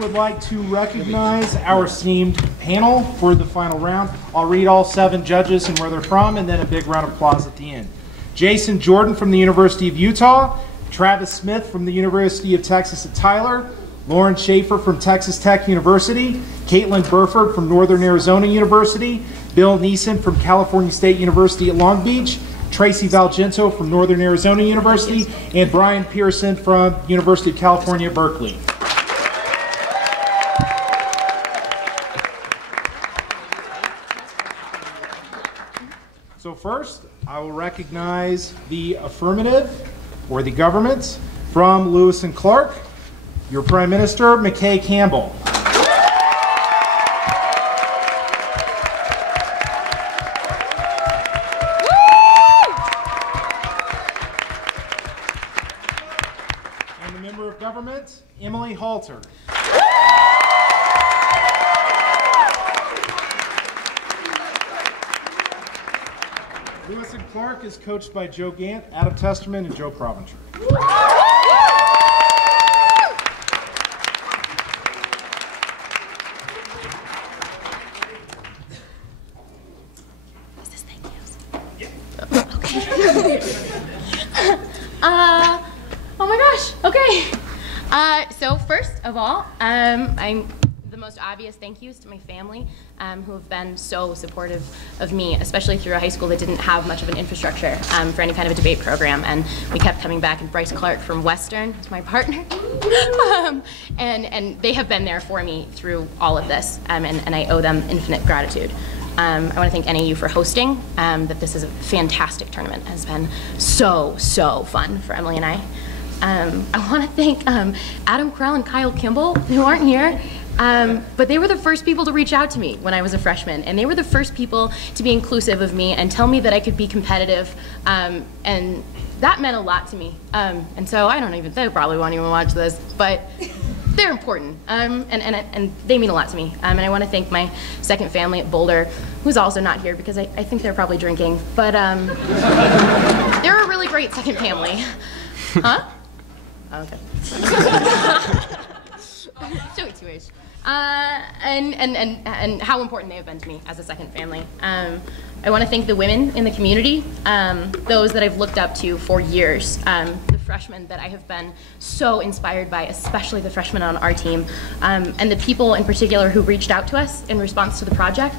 would like to recognize our esteemed panel for the final round. I'll read all 7 judges and where they're from, and then a big round of applause at the end. Jason Jordan from the University of Utah, Travis Smith from the University of Texas at Tyler, Lauren Schaefer from Texas Tech University, Caitlin Burford from Northern Arizona University, Bill Neeson from California State University at Long Beach, Tracy Valgento from Northern Arizona University, and Brian Pearson from University of California at Berkeley. So first, I will recognize the affirmative, or the government, from Lewis and Clark, your Prime Minister, McKay Campbell. And the Member of Government, Emily Halter. Lewis and Clark is coached by Joe Gant, Adam Testerman, and Joe Provencher. Is this thank yous? Yeah. Okay. Oh my gosh. Okay. So first of all, I'm the most obvious thank yous to my family, who have been so supportive of me, especially through a high school that didn't have much of an infrastructure for any kind of a debate program. And we kept coming back, and Bryce Clark from Western is my partner. And they have been there for me through all of this, and I owe them infinite gratitude. I want to thank NAU for hosting, that this is a fantastic tournament. It has been so fun for Emily and I. I want to thank Adam Krell and Kyle Kimball, who aren't here. But they were the first people to reach out to me when I was a freshman, and they were the first people to be inclusive of me and tell me that I could be competitive, and that meant a lot to me. And so I don't even, they probably won't even watch this, but they're important, and they mean a lot to me. And I want to thank my second family at Boulder, who's also not here because I think they're probably drinking, but they're a really great second family. Huh? Okay. So it's wish. And how important they have been to me as a second family. I want to thank the women in the community, those that I've looked up to for years, the freshmen that I have been so inspired by, especially the freshmen on our team, and the people in particular who reached out to us in response to the project.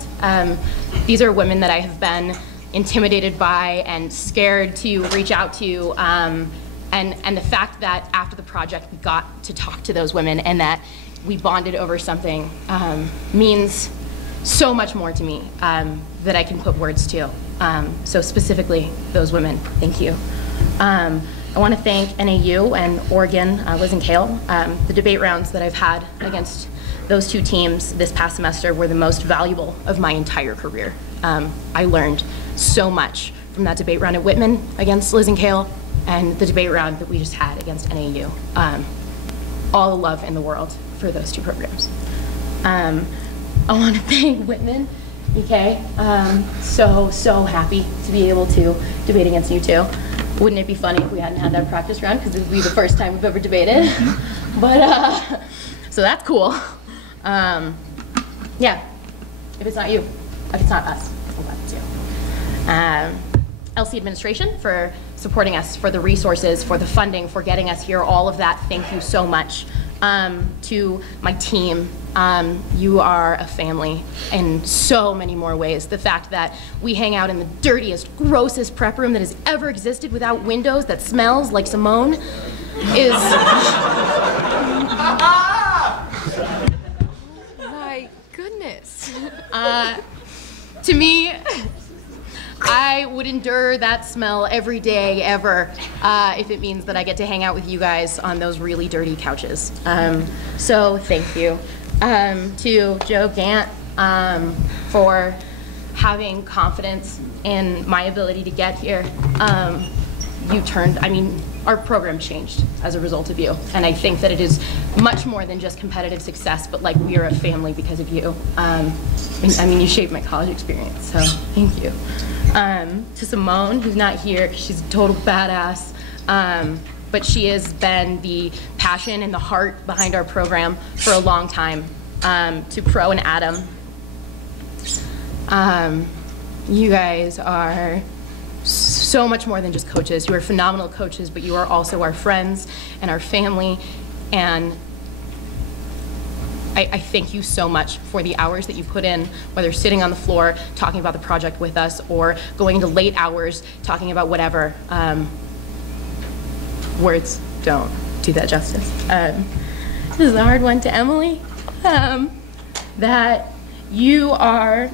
These are women that I have been intimidated by and scared to reach out to, and the fact that after the project we got to talk to those women and that we bonded over something means so much more to me that I can put words to. So specifically, those women, thank you. I want to thank NAU and Oregon, Liz and Kale. The debate rounds that I've had against those two teams this past semester were the most valuable of my entire career. I learned so much from that debate round at Whitman against Liz and Kale, and the debate round that we just had against NAU. All the love in the world for those two programs. I want to thank Whitman, okay? So happy to be able to debate against you two. Wouldn't it be funny if we hadn't had that practice round, because it would be the first time we've ever debated. But, so that's cool. Yeah, if it's not you, if it's not us, I'm glad it's you. LC administration for supporting us, for the resources, for the funding, for getting us here, all of that, thank you so much. To my team, you are a family in so many more ways. The fact that we hang out in the dirtiest, grossest prep room that has ever existed without windows that smells like Simone is... My goodness. To me, I would endure that smell every day, ever, if it means that I get to hang out with you guys on those really dirty couches. So thank you. To Joe Gant for having confidence in my ability to get here. Our program changed as a result of you. And I think that it is much more than just competitive success, but like we are a family because of you. You shaped my college experience, so thank you. To Simone, who's not here, 'cause she's a total badass. but she has been the passion and the heart behind our program for a long time. To Pro and Adam, you guys are so much more than just coaches. You are phenomenal coaches, but you are also our friends and our family, and I thank you so much for the hours that you put in, whether sitting on the floor talking about the project with us or going into late hours talking about whatever. Words don't do that justice. This is a hard one to Emily, that you are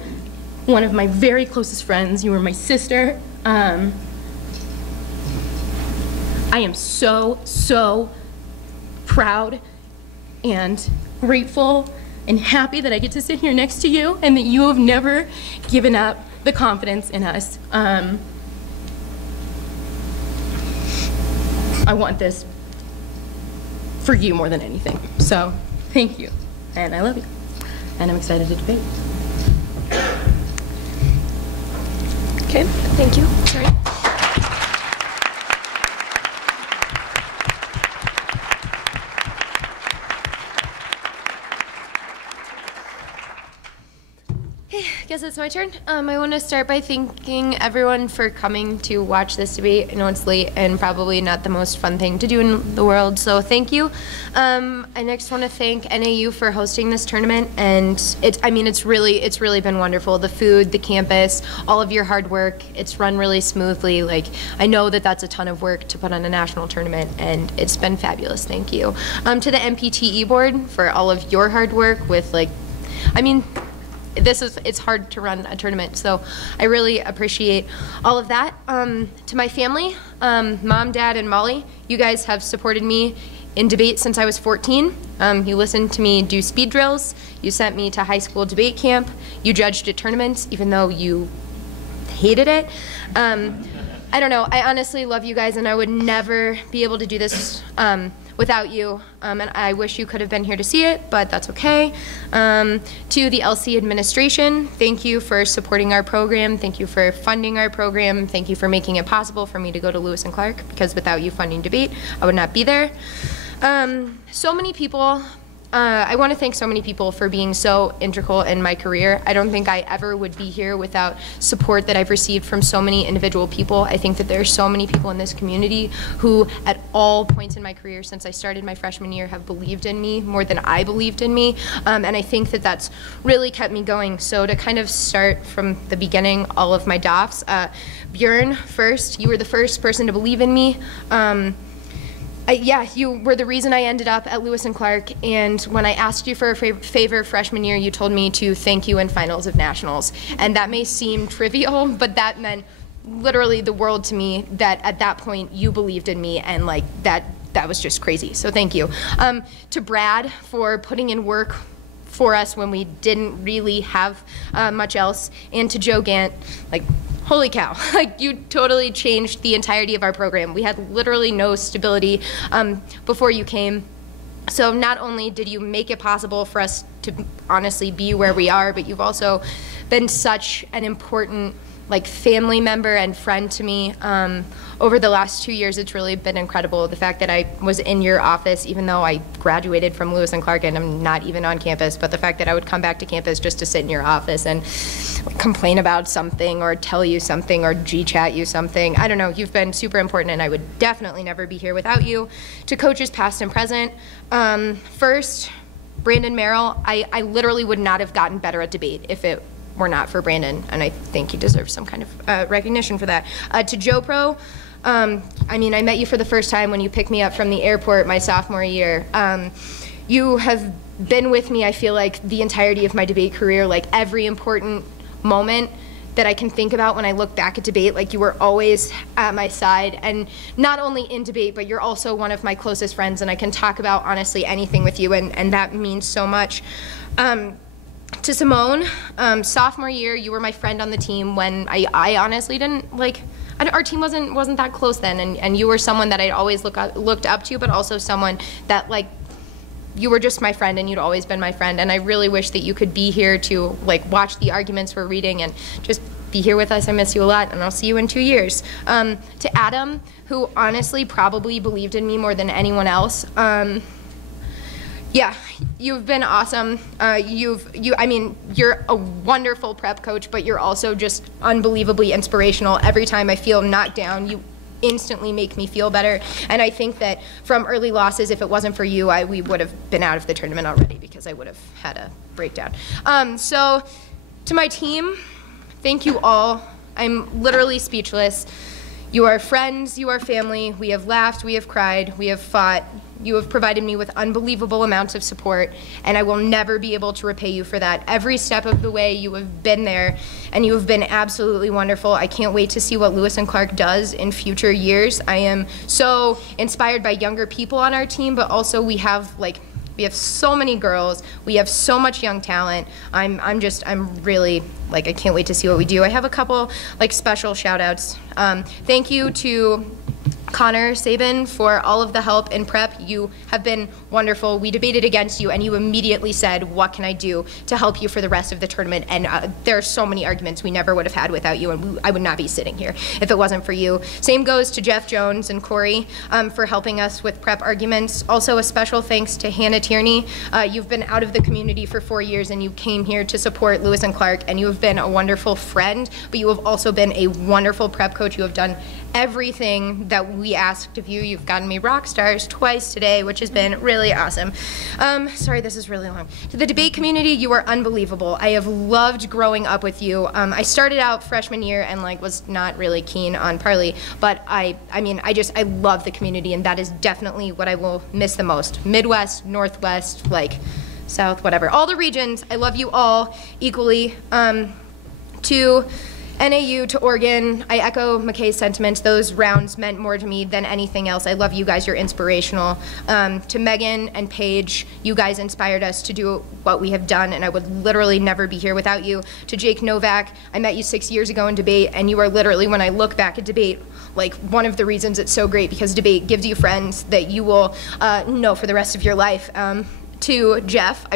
one of my very closest friends. You are my sister. I am so, so proud and grateful and happy that I get to sit here next to you and that you have never given up the confidence in us. I want this for you more than anything. So thank you, and I love you, and I'm excited to debate. Okay, thank you. Sorry. I guess it's my turn. I want to start by thanking everyone for coming to watch this debate. I know it's late and probably not the most fun thing to do in the world, so thank you. I next want to thank NAU for hosting this tournament, and it's really been wonderful. The food, the campus, all of your hard work, it's run really smoothly. Like, I know that that's a ton of work to put on a national tournament, and it's been fabulous. Thank you. To the NPTE board for all of your hard work with, like, it's hard to run a tournament, so I really appreciate all of that. To my family, Mom, Dad, and Molly, you guys have supported me in debate since I was 14. You listened to me do speed drills. You sent me to high school debate camp. You judged at tournaments, even though you hated it. I don't know. I honestly love you guys, and I would never be able to do this without you, and I wish you could have been here to see it, but that's okay. To the LC administration, thank you for supporting our program. Thank you for funding our program. Thank you for making it possible for me to go to Lewis and Clark, because without you funding debate, I would not be there. So many people, I want to thank so many people for being so integral in my career. I don't think I ever would be here without support that I've received from so many individual people. I think that there are so many people in this community who, at all points in my career since I started my freshman year, have believed in me more than I believed in me. And I think that that's really kept me going. So to kind of start from the beginning, all of my DOFs, Bjorn, first, you were the first person to believe in me. Yeah, you were the reason I ended up at Lewis and Clark, and when I asked you for a favor freshman year, you told me to thank you in finals of nationals. And that may seem trivial, but that meant literally the world to me, that at that point you believed in me, and like that was just crazy. So thank you. To Brad for putting in work for us when we didn't really have much else, and to Joe Gant, like, holy cow, like, you totally changed the entirety of our program. We had literally no stability before you came. So not only did you make it possible for us to honestly be where we are, but you've also been such an important, like, family member and friend to me. Over the last 2 years, it's really been incredible. The fact that I was in your office, even though I graduated from Lewis and Clark and I'm not even on campus, but the fact that I would come back to campus just to sit in your office and complain about something or tell you something or G-chat you something. I don't know, you've been super important, and I would definitely never be here without you. To coaches past and present, first, Brandon Merrill, I literally would not have gotten better at debate if it were not for Brandon, and I think he deserves some kind of recognition for that. To Joe Pro, I mean, I met you for the first time when you picked me up from the airport my sophomore year. You have been with me, I feel like, the entirety of my debate career, like every important moment that I can think about when I look back at debate, like, you were always at my side, and not only in debate, but you're also one of my closest friends, and I can talk about honestly anything with you, and that means so much. To Simone, sophomore year, you were my friend on the team when I honestly didn't, like, our team wasn't that close then, and you were someone that I'd always looked up to, but also someone that, like, you were just my friend, and you'd always been my friend, and I really wish that you could be here to, like, watch the arguments we're reading and just be here with us. I miss you a lot, and I'll see you in 2 years. To Adam, who honestly probably believed in me more than anyone else. Yeah, you've been awesome. I mean, you're a wonderful prep coach, but you're also just unbelievably inspirational. Every time I feel knocked down, you instantly make me feel better. And I think that from early losses, if it wasn't for you, we would have been out of the tournament already because I would have had a breakdown. So to my team, thank you all. I'm literally speechless. You are friends, you are family. We have laughed, we have cried, we have fought. You have provided me with unbelievable amounts of support, and I will never be able to repay you for that. Every step of the way, you have been there, and you have been absolutely wonderful. I can't wait to see what Lewis and Clark does in future years. I am so inspired by younger people on our team, but also we have so many girls. We have so much young talent. I'm really, I can't wait to see what we do. I have a couple, special shout outs. Thank you to Connor Sabin for all of the help in prep. You have been wonderful. We debated against you, and you immediately said, what can I do to help you for the rest of the tournament? And there are so many arguments we never would have had without you, and I would not be sitting here if it wasn't for you. Same goes to Jeff Jones and Corey for helping us with prep arguments. Also, a special thanks to Hannah Tierney. You've been out of the community for 4 years, and you came here to support Lewis and Clark, and you have been a wonderful friend, but you have also been a wonderful prep coach. You have done everything that we asked of you. You've gotten me rock stars twice today, which has been really awesome. Sorry, this is really long. To the debate community, you are unbelievable. I have loved growing up with you. I started out freshman year and was not really keen on Parley, but I love the community, and that is definitely what I will miss the most. Midwest, Northwest, South, whatever. All the regions, I love you all equally. To NAU, to Oregon, I echo McKay's sentiments. Those rounds meant more to me than anything else. I love you guys. You're inspirational. To Megan and Paige, you guys inspired us to do what we have done, and I would literally never be here without you. To Jake Novak, I met you 6 years ago in debate, and you are literally, when I look back at debate, one of the reasons it's so great, because debate gives you friends that you will know for the rest of your life. To Jeff,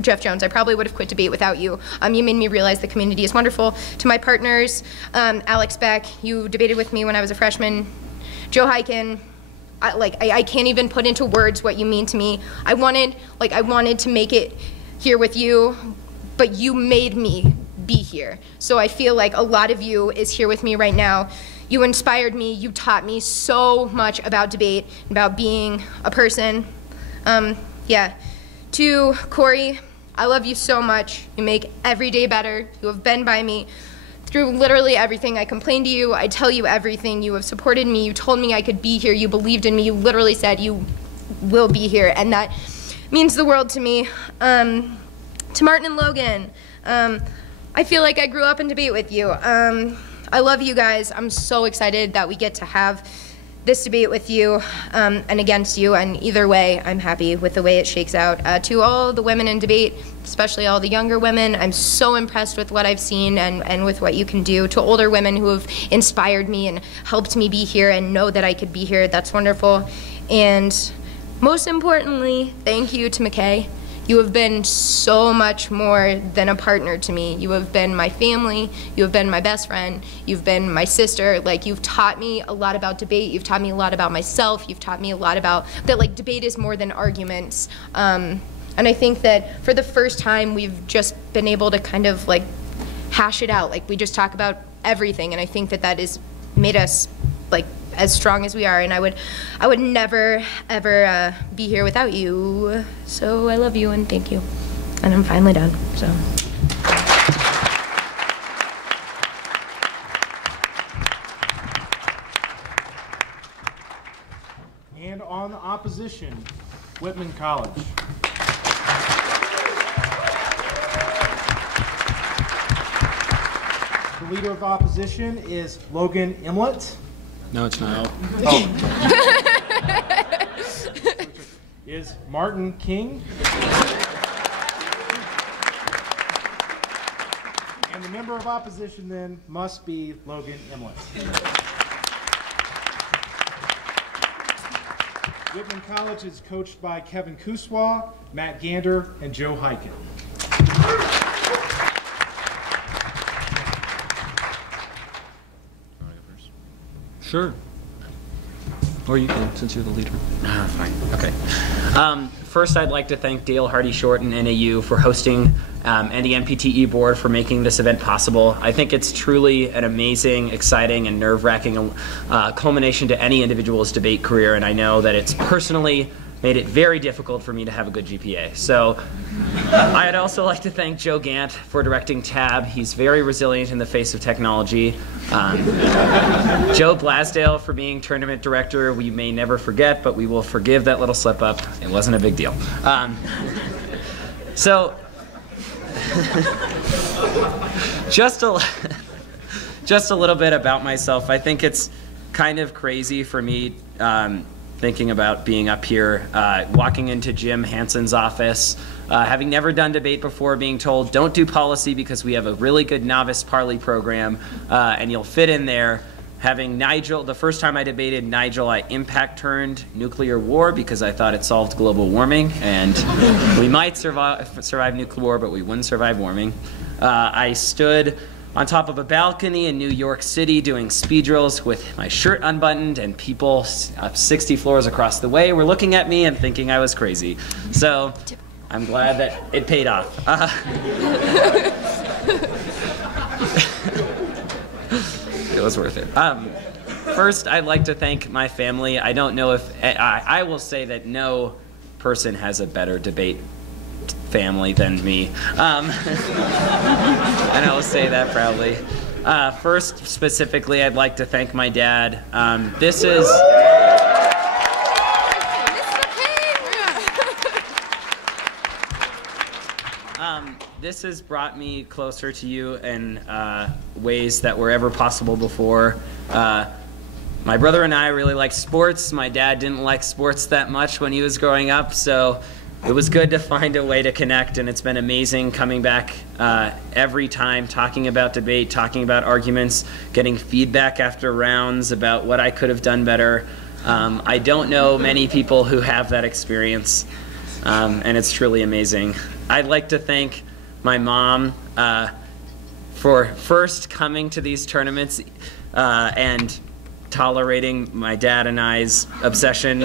Jeff Jones, I probably would have quit debate without you. You made me realize the community is wonderful. To my partners, Alex Beck, you debated with me when I was a freshman. Joe Hyken, I can't even put into words what you mean to me. I wanted to make it here with you, but you made me be here. So I feel like a lot of you is here with me right now. You inspired me, you taught me so much about debate, about being a person. Yeah. To Corey, I love you so much. You make every day better. You have been by me through literally everything. I complain to you. I tell you everything. You have supported me. You told me I could be here. You believed in me. You literally said you will be here, and that means the world to me. To Martin and Logan, I feel like I grew up in debate with you. I love you guys. I'm so excited that we get to have this debate with you and against you, and either way, I'm happy with the way it shakes out. To all the women in debate, especially all the younger women, I'm so impressed with what I've seen and with what you can do. To older women who have inspired me and helped me be here and know that I could be here, that's wonderful. And most importantly, thank you to McKay. You have been so much more than a partner to me. You have been my family. You have been my best friend. You've been my sister. You've taught me a lot about debate. You've taught me a lot about myself. You've taught me a lot about that, debate is more than arguments. And I think that for the first time, we've just been able to kind of hash it out. We just talk about everything. And I think that has made us as strong as we are, and I would never ever be here without you. So I love you and thank you, and I'm finally done. So. And on the opposition, Whitman College. The leader of opposition is Logan Imlet. No, it's not. Oh. Is Martin King. And the member of opposition then must be Logan Imlet. Whitman College is coached by Kevin Kuswa, Matt Gander, and Joe Hyken. Sure. Or you can, since you're the leader. Fine. Okay. First, I'd like to thank Dale Hardy Short and NAU for hosting and the NPTE board for making this event possible. I think it's truly an amazing, exciting, and nerve-wracking culmination to any individual's debate career, and I know that it's personally made it very difficult for me to have a good GPA. So I'd also like to thank Joe Gant for directing TAB. He's very resilient in the face of technology. Joe Blasdale for being tournament director. We may never forget, but we will forgive that little slip up. It wasn't a big deal. So just a little bit about myself. I think it's kind of crazy for me thinking about being up here, walking into Jim Hanson's office, having never done debate before, being told, don't do policy because we have a really good novice parley program and you'll fit in there. Having Nigel, the first time I debated Nigel, I impact turned nuclear war because I thought it solved global warming, and we might survive nuclear war, but we wouldn't survive warming. I stood on top of a balcony in New York City doing speed drills with my shirt unbuttoned, and people up 60 floors across the way were looking at me and thinking I was crazy. So I'm glad that it paid off. It was worth it. First, I'd like to thank my family. I don't know if, I will say that no person has a better debate family than me. And I will say that proudly. First, specifically, I'd like to thank my dad. This has brought me closer to you in ways that were ever possible before. My brother and I really like sports. My dad didn't like sports that much when he was growing up, so it was good to find a way to connect, and it's been amazing coming back every time, talking about debate, talking about arguments, getting feedback after rounds about what I could have done better. I don't know many people who have that experience, and it's truly amazing. I'd like to thank my mom for first coming to these tournaments and tolerating my dad and I's obsession.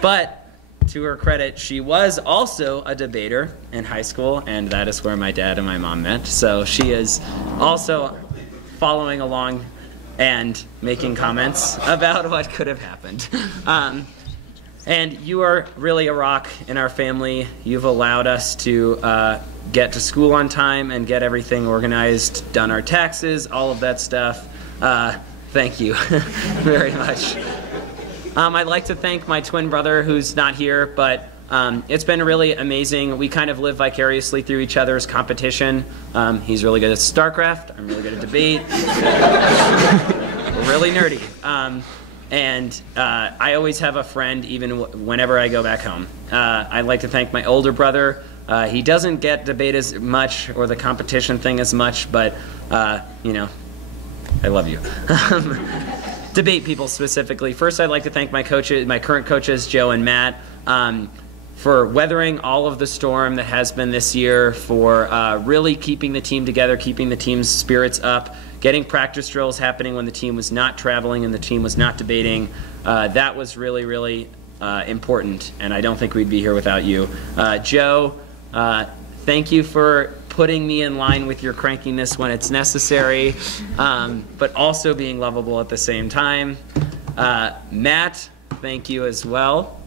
But to her credit, she was also a debater in high school, and that is where my dad and my mom met. So she is also following along and making comments about what could have happened. And you are really a rock in our family. You've allowed us to get to school on time and get everything organized, done our taxes, all of that stuff. Thank you very much. I'd like to thank my twin brother who's not here, but it's been really amazing. We kind of live vicariously through each other's competition. He's really good at StarCraft. I'm really good at debate. We're really nerdy. And I always have a friend even whenever I go back home. I'd like to thank my older brother. He doesn't get debate as much or the competition thing as much, but you know, I love you. Debate people specifically. First, I'd like to thank my coaches, my current coaches, Joe and Matt, for weathering all of the storm that has been this year, for really keeping the team together, keeping the team's spirits up, getting practice drills happening when the team was not traveling and the team was not debating. That was really, really important, and I don't think we'd be here without you. Joe, thank you for putting me in line with your crankiness when it's necessary, but also being lovable at the same time. Matt, thank you as well.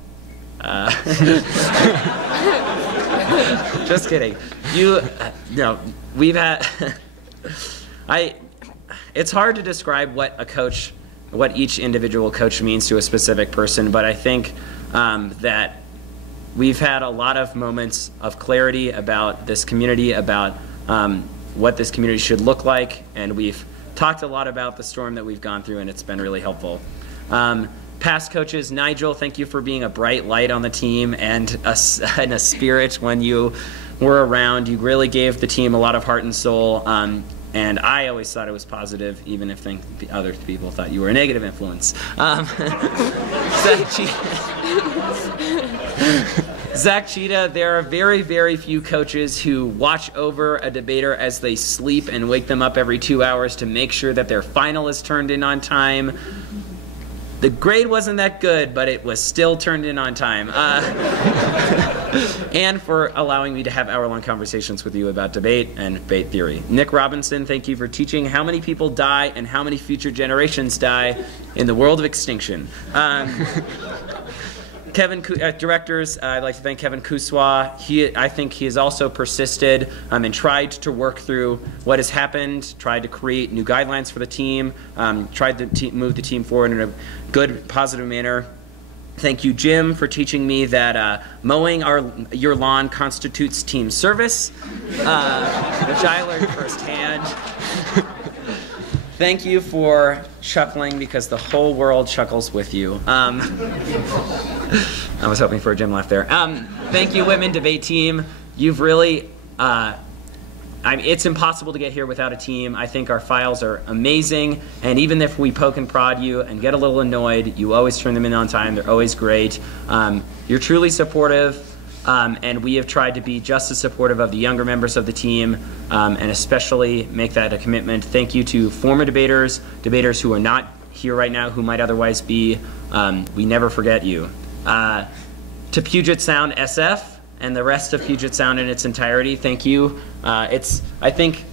Just kidding. No, we've had, it's hard to describe what each individual coach means to a specific person, but I think that we've had a lot of moments of clarity about this community, about what this community should look like, and we've talked a lot about the storm that we've gone through, and it's been really helpful. Past coaches, Nigel, thank you for being a bright light on the team and a spirit when you were around. You really gave the team a lot of heart and soul, and I always thought it was positive, even if other people thought you were a negative Zach Cheetah, there are very, very few coaches who watch over a debater as they sleep and wake them up every 2 hours to make sure that their final is turned in on time. The grade wasn't that good, but it was still turned in on time. And for allowing me to have hour-long conversations with you about debate and debate theory. Nick Robinson, thank you for teaching how many people die and how many future generations die in the world of extinction. Directors, I'd like to thank Kevin Kuswa. I think he has also persisted and tried to work through what has happened, tried to create new guidelines for the team, tried to move the team forward in a good, positive manner. Thank you, Jim, for teaching me that mowing your lawn constitutes team service, which I learned firsthand. Thank you for chuckling because the whole world chuckles with you. I was hoping for a Jim laugh there. Thank you, Whitman debate team. You've really, it's impossible to get here without a team. I think our files are amazing, and even if we poke and prod you and get a little annoyed, you always turn them in on time. They're always great. You're truly supportive. And we have tried to be just as supportive of the younger members of the team, and especially make that a commitment. Thank you to former debaters who are not here right now, who might otherwise be. We never forget you. To Puget Sound SF and the rest of Puget Sound in its entirety, thank you. It's, I think,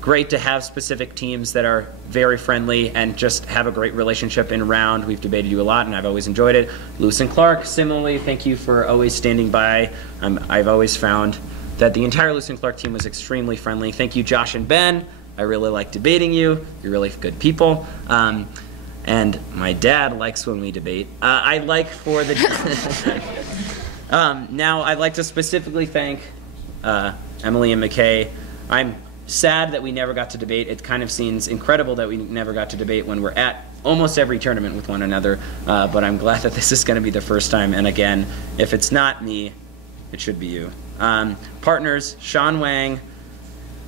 great to have specific teams that are very friendly and just have a great relationship in round. We've debated you a lot, and I've always enjoyed it. Lewis and Clark, similarly, thank you for always standing by. I've always found that the entire Lewis and Clark team was extremely friendly. Thank you, Josh and Ben. I really like debating you. You're really good people. And my dad likes when we debate. I'd like for the... now, I'd like to specifically thank Emily and McKay. I'm sad that we never got to debate. It kind of seems incredible that we never got to debate when we're at almost every tournament with one another, but I'm glad that this is going to be the first time, and again, if it's not me, it should be you. Partners, Sean Wang,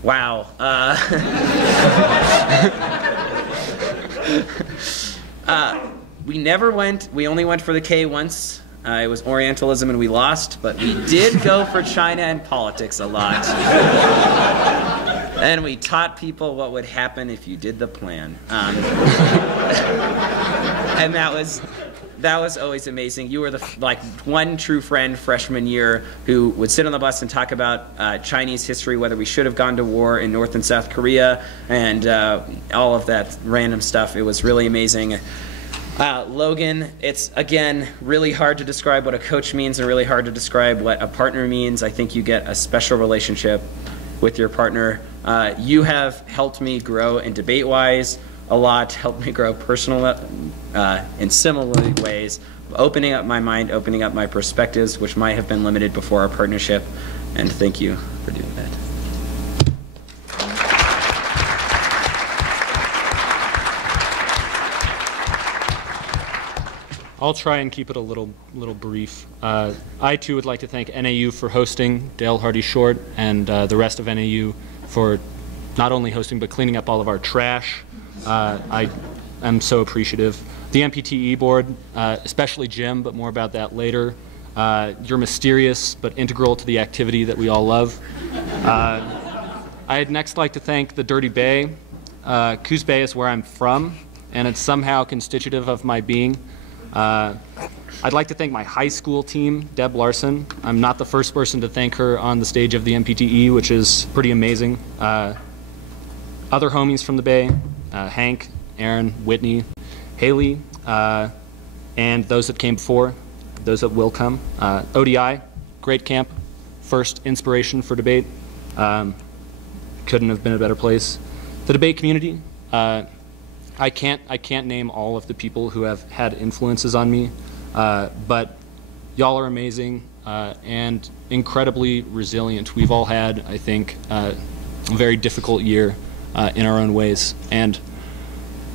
wow. We only went for the K once. It was Orientalism and we lost, but we did go for China and politics a lot. And we taught people what would happen if you did the plan. And that was always amazing. You were the one true friend freshman year who would sit on the bus and talk about Chinese history, whether we should have gone to war in North and South Korea, and all of that random stuff. It was really amazing. Logan, it's, again, really hard to describe what a coach means and really hard to describe what a partner means. I think you get a special relationship with your partner. You have helped me grow in debate-wise a lot, helped me grow personally in similar ways, opening up my mind, opening up my perspectives, which might have been limited before our partnership, and thank you for doing that. I'll try and keep it a little brief. I too would like to thank NAU for hosting, Dale Hardy Short, and the rest of NAU for not only hosting but cleaning up all of our trash. I am so appreciative. The NPTE board, especially Jim, but more about that later. You're mysterious but integral to the activity that we all love. I'd next like to thank the Dirty Bay. Coos Bay is where I'm from, and it's somehow constitutive of my being. I'd like to thank my high school team, Deb Larson. I'm not the first person to thank her on the stage of the NPTE, which is pretty amazing. Other homies from the Bay, Hank, Aaron, Whitney, Haley, and those that came before, those that will come. ODI, great camp, first inspiration for debate. Couldn't have been a better place. The debate community, I can't name all of the people who have had influences on me, but y'all are amazing and incredibly resilient. We've all had, I think, a very difficult year in our own ways, and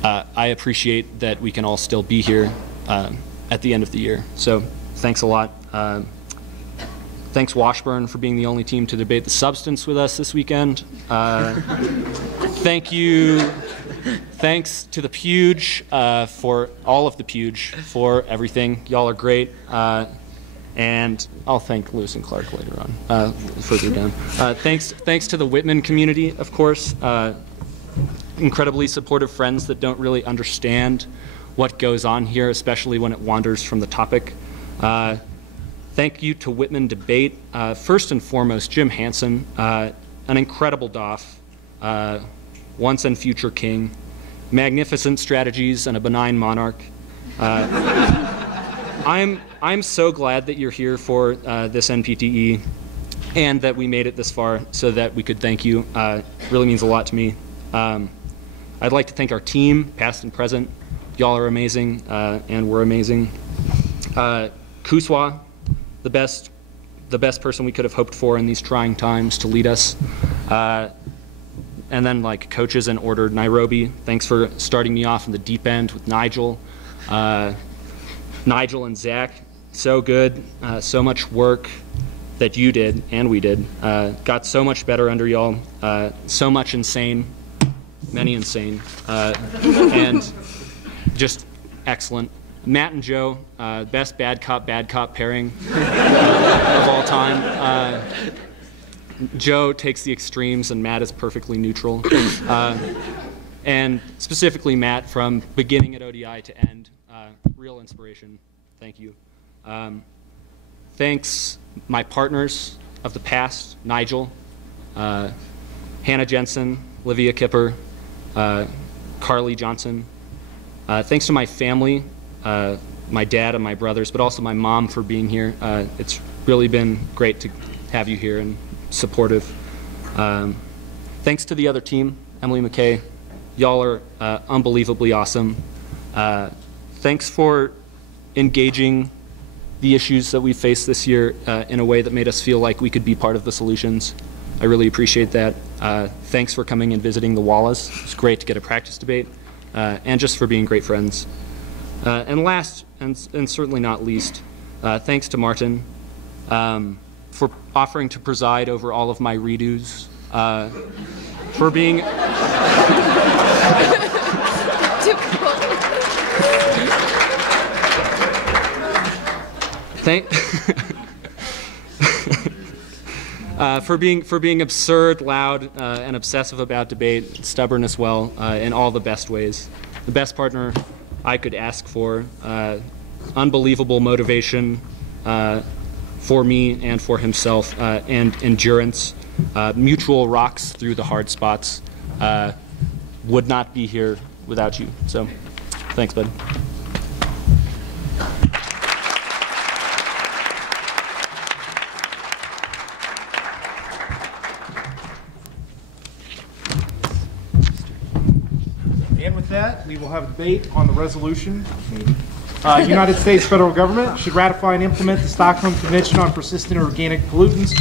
I appreciate that we can all still be here at the end of the year. So thanks a lot. Thanks Washburn for being the only team to debate the substance with us this weekend. Thank you. Thanks to the Puge, for all of the Puge, for everything. Y'all are great. And I'll thank Lewis and Clark later on, further down. Thanks to the Whitman community, of course. Incredibly supportive friends that don't really understand what goes on here, especially when it wanders from the topic. Thank you to Whitman Debate. First and foremost, Jim Hansen, an incredible Doff, once and future king, magnificent strategies and a benign monarch. I'm so glad that you're here for this NPTE and that we made it this far so that we could thank you. Really means a lot to me. I'd like to thank our team, past and present. Y'all are amazing, and we're amazing. Kuswa, the best person we could have hoped for in these trying times to lead us. And then like coaches in order, Nairobi, thanks for starting me off in the deep end with Nigel. Nigel and Zach, so good, so much work that you did and we did. Got so much better under y'all, so much insane, many insane, and just excellent. Matt and Joe, best bad cop pairing of all time. Joe takes the extremes and Matt is perfectly neutral. And specifically Matt, from beginning at ODI to end, real inspiration. Thank you. Thanks my partners of the past, Nigel, Hannah Jensen, Livia Kipper, Carly Johnson. Thanks to my family, my dad and my brothers, but also my mom for being here. It's really been great to have you here and supportive. Thanks to the other team, Emily McKay. Y'all are unbelievably awesome. Thanks for engaging the issues that we faced this year in a way that made us feel like we could be part of the solutions. I really appreciate that. Thanks for coming and visiting the Wallas. It's great to get a practice debate, and just for being great friends. And last, and certainly not least, thanks to Martin for offering to preside over all of my redos, for being... for being absurd, loud, and obsessive about debate, stubborn as well, in all the best ways. The best partner I could ask for. Unbelievable motivation for me and for himself, and endurance. Mutual rocks through the hard spots. Would not be here without you. So, thanks, bud. And with that, we will have a debate on the resolution. United States federal government should ratify and implement the Stockholm Convention on Persistent Organic Pollutants.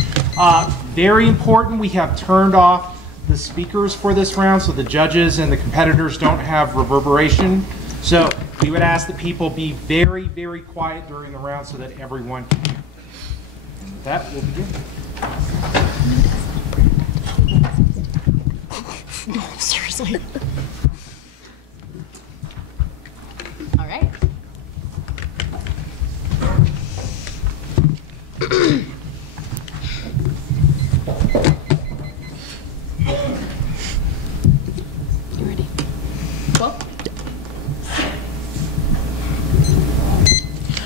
Very important, we have turned off the speakers for this round so the judges and the competitors don't have reverberation. So we would ask that people be very, very quiet during the round so that everyone can hear. And with that, we'll begin. No, seriously. All right. You ready? Well.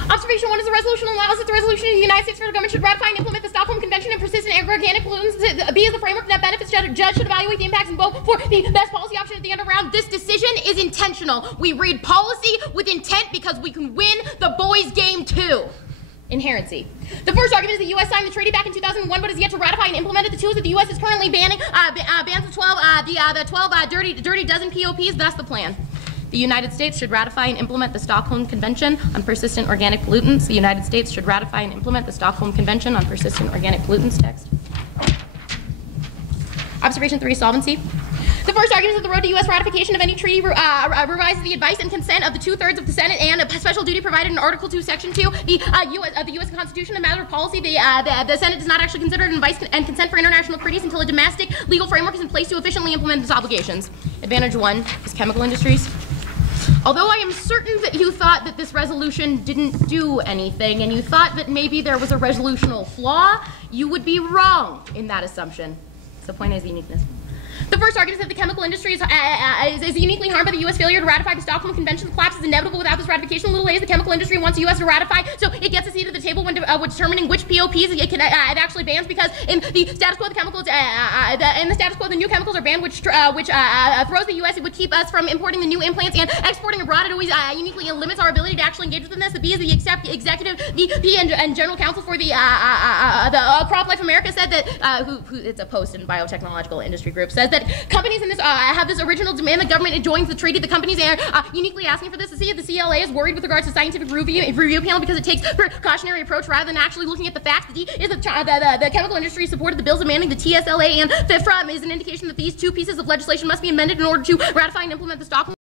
Observation 1 is a resolution allows that the resolution of the United States federal government should ratify and implement the Stockholm Convention on Persistent Organic Pollutants. B is the framework that benefits judge should evaluate the impacts and vote for the best policy option at the end of the round. This decision is intentional. We read policy with intent because we can win the boys' game too. Inherency. The first argument is the U.S. signed the treaty back in 2001, but has yet to ratify and implement it. The two is that the U.S. is currently bans the 12 dirty dozen POPs. That's the plan. The United States should ratify and implement the Stockholm Convention on Persistent Organic Pollutants. The United States should ratify and implement the Stockholm Convention on Persistent Organic Pollutants. Text. Observation 3, solvency. The first argument is that the road to U.S. ratification of any treaty revises the advice and consent of the 2/3 of the Senate and a special duty provided in Article 2, Section 2 of the U.S. Constitution. A matter of policy, the Senate does not actually consider an advice and consent for international treaties until a domestic legal framework is in place to efficiently implement its obligations. Advantage 1 is chemical industries. Although I am certain that you thought that this resolution didn't do anything, and you thought that maybe there was a resolutional flaw, you would be wrong in that assumption. The point is uniqueness. The first argument is that the chemical industry is uniquely harmed by the U.S. failure to ratify the Stockholm Convention. The collapse is inevitable without this ratification. A little later, the chemical industry wants the U.S. to ratify, so it gets a seat at the table when determining which POPs it actually bans, because in the status quo, the chemicals, in the status quo, the new chemicals are banned, which throws the U.S. It would keep us from importing the new implants and exporting abroad. It always uniquely limits our ability to actually engage within this. The B is the executive, the P and general counsel for the Crop Life America said that, it's a post in biotechnological industry group, says that companies in this have this original demand. The government joins the treaty. The companies are uniquely asking for this. The CLA is worried with regards to scientific review panel because it takes a precautionary approach rather than actually looking at the facts. The D is the chemical industry supported the bills amending the TSLA, and FIFRA is an indication that these two pieces of legislation must be amended in order to ratify and implement the Stockholm